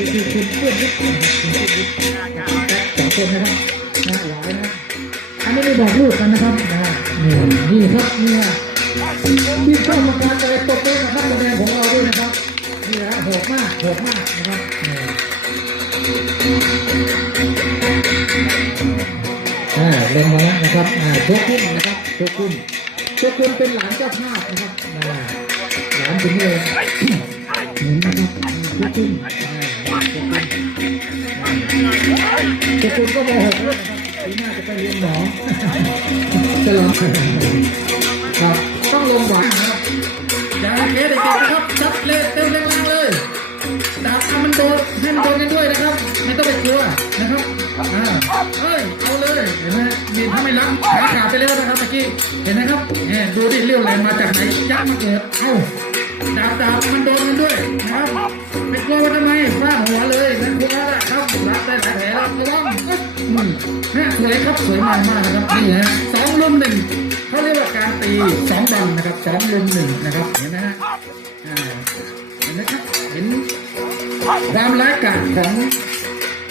คือคือคุณเพื่อนที่คุณสองคนนะครับนะหลายนะอันนี้ไม่บอกลูกกันนะครับนะนี่ครับเนี่ยที่เข้ามาการอะตกเป็นกับนักแสดงของเราด้วยนะครับนี่นะโหดมากโหดมากนะครับอ่าลงมาแล้วนะครับอ่าโชกุนนะครับโชกุนโชกุนเป็นหลานเจ้าภาพนะครับอ่าหลานถึงเลยหมุนนะครับโชกุนอ่าโชกุน จะคุณก็โมโหแล้วนะครับปีหน้าจะไปเรียนหมอจะลองครับต้องลงหวานนะครับอย่าให้เกเด็กๆนะครับจับเลยเต็มแรงๆเลยดาบทำมันโดนให้มันโดนกันด้วยนะครับ ไม่ต้องไปกลัวนะครับอ่าเอ้ยเอาเลยเห็นไหมมีถ้าไม่รับขาขาดไปแล้วนะครับเมื่อกี้เห็นไหมครับเนี่ยดูดิเลี้ยวแรงมาจากไหนยักษ์มาเกิดเอ้าดาบดาบมันโดนกันด้วยนะครับไม่กลัวว่าทำไมฟาดหัว อึ๊บอืมแม่สวยครับสวยมากมากนะครับนี่ฮะสองลุมหนึ่งเขาเรียกว่าการตีสองบังนะครับสองลุมหนึ่งนะครับเห็นไหมฮะเห็นไหมครับเห็นความร้ากาจของ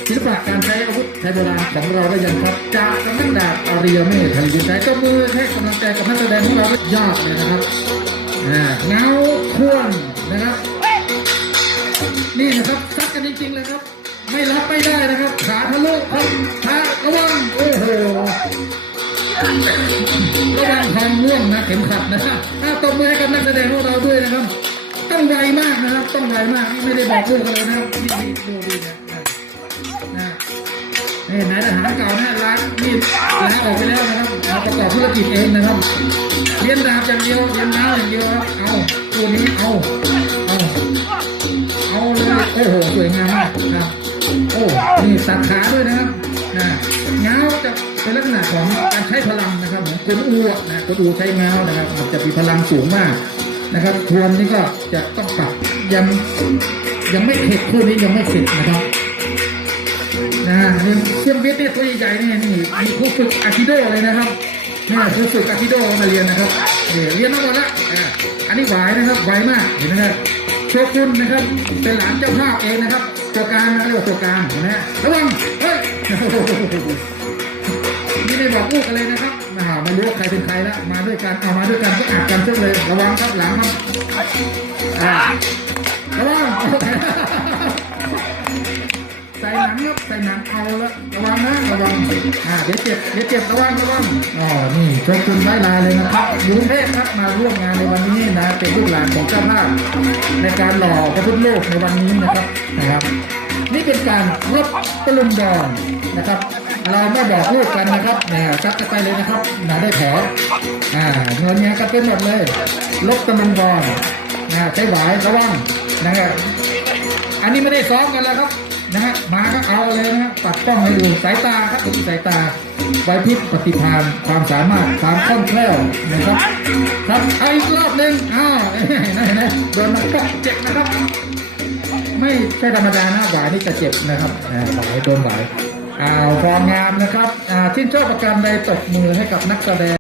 ศิลปะการใช้อาวุธไทยโบราณของเราได้ยังครับจากกำนักดาบอารียเมธทันยินใจก็มือให้กำลังใจกับนักแสดงของเรายอดเลยนะครับอ่าเงาควรนะครับ นี่นะครับซัดกันจริงๆเลยครับ ข็มขัดนะครับถ้าตบมือให้กับนักแสดงของเราด้วยนะครับ ต้องไวมากนะครับ ต้องไวมากไม่ได้บอกลูกกันเลยนะครับนี่ดูดีนะนะนี่นายทหารเก่านะล้างมีดล้างออกไปแล้วนะครับมาประกอบธุรกิจเองนะครับเรียนดาบอย่างเดียวเรียนน้ำอย่างเดียวครับเอาตัวนี้เอาเอาเอาเลยโอ้โหสวยงามมากครับโอ้นี่ตัดขาด้วยนะครับนะเงา เป็นลักษณะของการใช้พลังนะครับเหมือนคนอูอะนะคนอูใช้เงานะครับมันจะมีพลังสูงมากนะครับทวนนี่ก็จะต้องปรับยังยังไม่เข็ดคู่นี้ยังไม่เข็ดนะครับนะเซียมวิทย์เนี่ยตัวใหญ่ๆนี่นี่มีครูฝึกอาคิโดเลยนะครับนี่ยครูฝึกอาคิโดมาเรียนนะครับเนี่ยเรียนมาหมดละอันนี้ไหวนะครับไหวมากเห็นไหมครับโชกุนนะครับเป็นหลานเจ้าภาพเองนะครับตัวกลางนะเรียกว่าตัวกลางเห็นไหมระวังเฮ้ย นี่ไม่บอกลูกกันเลยนะครับมาหาไม่รู้ว่าใครเป็นใครแล้วมาด้วยกันเอามาด้วยกันก็อาบกันทุกเลยระวังครับหลังครับอ่าระวังใส่หนังครับใส่หนังเอาละระวังนะระวังอ่าเดี๋ยวเจ็บเดี๋ยวเจ็บระวังระวังอ๋อนี่โชคคุณไว้ลายเลยนะครับอยู่เทพครับมาร่วมงานในวันนี้นะเป็นลูกหลานของเจ้าภาพในการหล่อพระพุทธโลกในวันนี้นะครับนะครับ นี่เป็นการรบตะลุมบอลนะครับ เราไม่บอกลูกกันนะครับแหมซัดกันไปเลยนะครับหนาได้แผลอ่าเงินเงี้ยกันเป็นหมดเลย ลบตะลุมบอลนะใช้หวายระวังนะครับอันนี้ไม่ได้ซ้อมกันแล้วครับนะฮะมาก็เอาเลยนะฮะตัดต้องให้ดูสายตาครับสายตาไวพริบปฏิภาณความสามารถความคล่องแคล่วนะครับ ครับเอาอีกรอบหนึ่งอ้าวเห็นไหมเห็นหมโดนมันก็เจ็บนะครับ ไม่ใช่ธรรมดานะหวายนี่จะเจ็บนะครับอ่าหวายโดนหวาย อ้าวฟองงามนะครับอ่าชื่นชอบประการใดตบมือให้กับนักแสดง